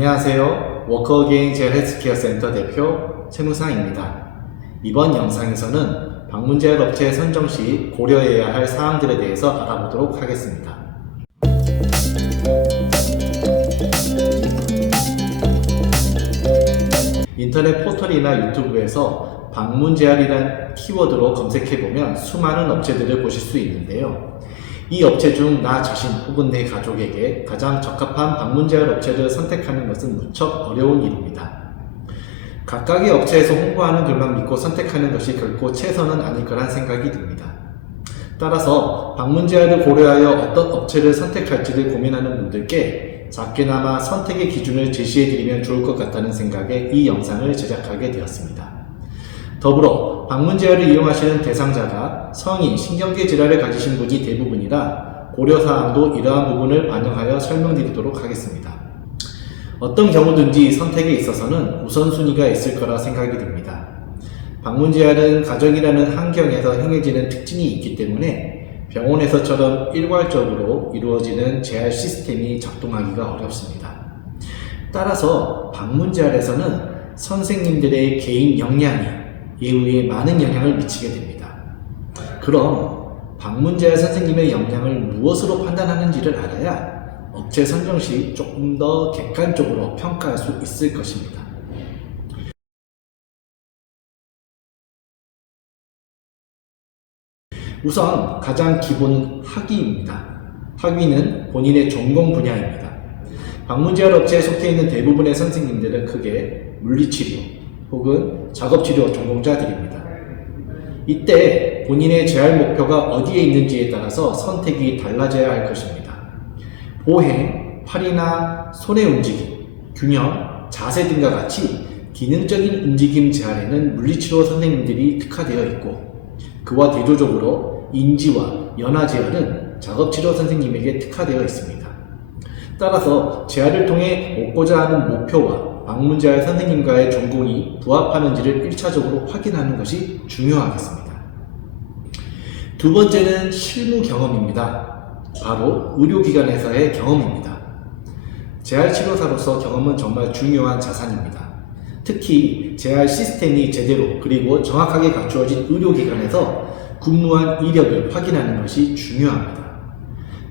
안녕하세요. 워크어게인 젤 헬스케어 센터 대표 최무상입니다. 이번 영상에서는 방문제약 업체 선정 시 고려해야 할 사항들에 대해서 알아보도록 하겠습니다. 인터넷 포털이나 유튜브에서 방문제약이라는 키워드로 검색해보면 수많은 업체들을 보실 수 있는데요. 이 업체 중 나 자신 혹은 내 가족에게 가장 적합한 방문제약 업체를 선택하는 것은 무척 어려운 일입니다. 각각의 업체에서 홍보하는 글만 믿고 선택하는 것이 결코 최선은 아닐 거란 생각이 듭니다. 따라서 방문제약을 고려하여 어떤 업체를 선택할지를 고민하는 분들께 작게나마 선택의 기준을 제시해드리면 좋을 것 같다는 생각에 이 영상을 제작하게 되었습니다. 더불어 방문제약을 이용하시는 대상자가 성인, 신경계 질환을 가지신 분이 대부분이라 고려사항도 이러한 부분을 반영하여 설명드리도록 하겠습니다. 어떤 경우든지 선택에 있어서는 우선순위가 있을 거라 생각이 듭니다. 방문제약은 가정이라는 환경에서 행해지는 특징이 있기 때문에 병원에서처럼 일괄적으로 이루어지는 제약 시스템이 작동하기가 어렵습니다. 따라서 방문제약에서는 선생님들의 개인 역량이 예우에 많은 영향을 미치게 됩니다. 그럼 방문제약 선생님의 역량을 무엇으로 판단하는지를 알아야 업체 선정 시 조금 더 객관적으로 평가할 수 있을 것입니다. 우선 가장 기본은 학위입니다. 학위는 본인의 전공 분야입니다. 방문제약 업체에 속해 있는 대부분의 선생님들은 크게 물리치료 혹은 작업치료 전공자들입니다. 이때 본인의 재활 목표가 어디에 있는지에 따라서 선택이 달라져야 할 것입니다. 보행, 팔이나 손의 움직임, 균형, 자세 등과 같이 기능적인 움직임 재활에는 물리치료 선생님들이 특화되어 있고 그와 대조적으로 인지와 연화 재활은 작업치료 선생님에게 특화되어 있습니다. 따라서 재활을 통해 얻고자 하는 목표와 방문제약 선생님과의 전공이 부합하는지를 1차적으로 확인하는 것이 중요하겠습니다. 두 번째는 실무 경험입니다. 바로 의료기관에서의 경험입니다. 재활치료사로서 경험은 정말 중요한 자산입니다. 특히 재활 시스템이 제대로 그리고 정확하게 갖추어진 의료기관에서 근무한 이력을 확인하는 것이 중요합니다.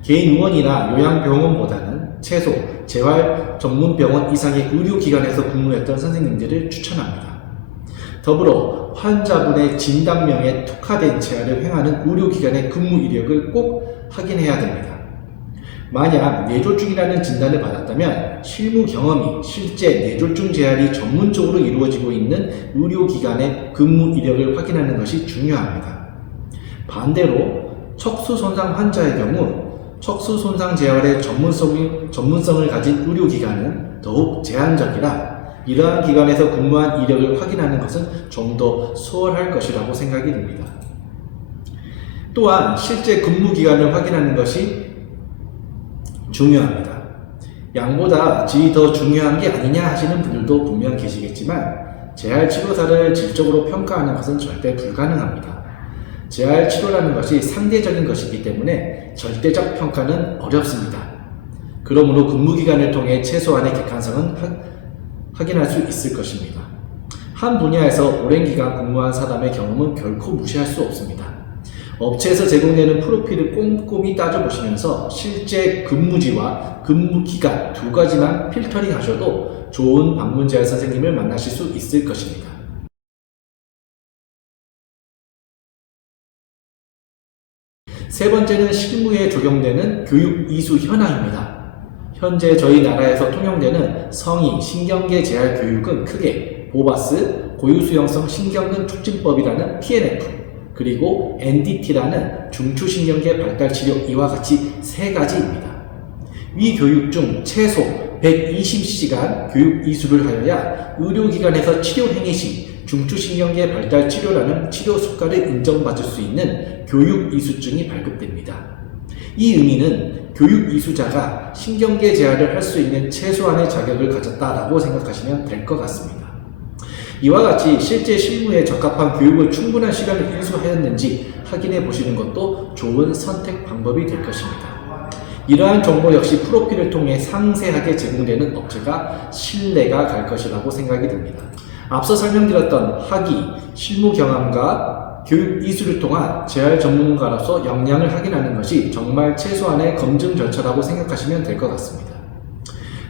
개인 의원이나 요양병원보다는 최소 재활 전문병원 이상의 의료기관에서 근무했던 선생님들을 추천합니다. 더불어 환자분의 진단명에 특화된 재활을 행하는 의료기관의 근무 이력을 꼭 확인해야 됩니다. 만약 뇌졸중이라는 진단을 받았다면 실무 경험이 실제 뇌졸중 재활이 전문적으로 이루어지고 있는 의료기관의 근무 이력을 확인하는 것이 중요합니다. 반대로 척수 손상 환자의 경우 척수 손상 재활의 전문성을 가진 의료기관은 더욱 제한적이라 이러한 기관에서 근무한 이력을 확인하는 것은 좀 더 수월할 것이라고 생각이 듭니다. 또한 실제 근무 기간을 확인하는 것이 중요합니다. 양보다 질이 더 중요한 게 아니냐 하시는 분들도 분명 계시겠지만 재활치료사를 질적으로 평가하는 것은 절대 불가능합니다. 재활치료라는 것이 상대적인 것이기 때문에 절대적 평가는 어렵습니다. 그러므로 근무기간을 통해 최소한의 객관성은 확인할 수 있을 것입니다. 한 분야에서 오랜 기간 근무한 사람의 경험은 결코 무시할 수 없습니다. 업체에서 제공되는 프로필을 꼼꼼히 따져보시면서 실제 근무지와 근무기간 두 가지만 필터링 하셔도 좋은 방문제약 선생님을 만나실 수 있을 것입니다. 세 번째는 실무에 적용되는 교육 이수 현황입니다. 현재 저희 나라에서 통용되는 성인 신경계 재활 교육은 크게 보바스, 고유수용성 신경근 촉진법이라는 PNF, 그리고 NDT라는 중추신경계 발달치료 이와 같이 세 가지입니다. 위 교육 중 최소 120시간 교육 이수를 하여야 의료기관에서 치료 행위 시 중추신경계 발달 치료라는 치료 수가를 인정받을 수 있는 교육 이수증이 발급됩니다. 이 의미는 교육 이수자가 신경계 재활을 할 수 있는 최소한의 자격을 가졌다라고 생각하시면 될 것 같습니다. 이와 같이 실제 실무에 적합한 교육을 충분한 시간을 이수하였는지 확인해 보시는 것도 좋은 선택 방법이 될 것입니다. 이러한 정보 역시 프로필을 통해 상세하게 제공되는 업체가 신뢰가 갈 것이라고 생각이 듭니다. 앞서 설명드렸던 학위, 실무 경험과 교육 이수를 통한 재활 전문가로서 역량을 확인하는 것이 정말 최소한의 검증 절차라고 생각하시면 될 것 같습니다.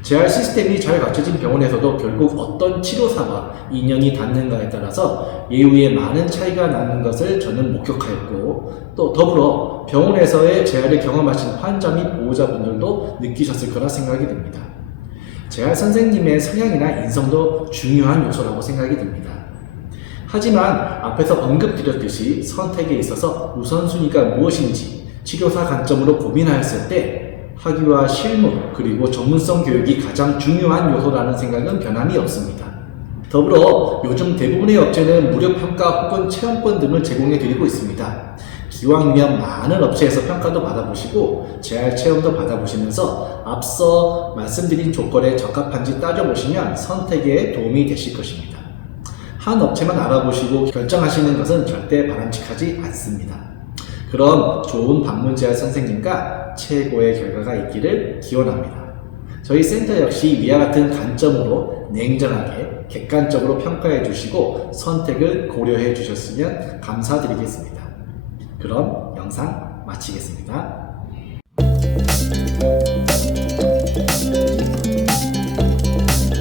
재활 시스템이 잘 갖춰진 병원에서도 결국 어떤 치료사와 인연이 닿는가에 따라서 예후에 많은 차이가 나는 것을 저는 목격하였고, 또 더불어 병원에서의 재활을 경험하신 환자 및 보호자분들도 느끼셨을 거라 생각이 듭니다. 재활 선생님의 성향이나 인성도 중요한 요소라고 생각이 듭니다. 하지만 앞에서 언급드렸듯이 선택에 있어서 우선순위가 무엇인지 치료사 관점으로 고민하였을 때 학위와 실무 그리고 전문성 교육이 가장 중요한 요소라는 생각은 변함이 없습니다. 더불어 요즘 대부분의 업체는 무료 평가 혹은 체험권 등을 제공해 드리고 있습니다. 기왕이면 많은 업체에서 평가도 받아보시고 재활 체험도 받아보시면서 앞서 말씀드린 조건에 적합한지 따져보시면 선택에 도움이 되실 것입니다. 한 업체만 알아보시고 결정하시는 것은 절대 바람직하지 않습니다. 그럼 좋은 방문재활 선생님과 최고의 결과가 있기를 기원합니다. 저희 센터 역시 위와 같은 관점으로 냉정하게 객관적으로 평가해 주시고 선택을 고려해 주셨으면 감사드리겠습니다. 그럼 영상 마치겠습니다.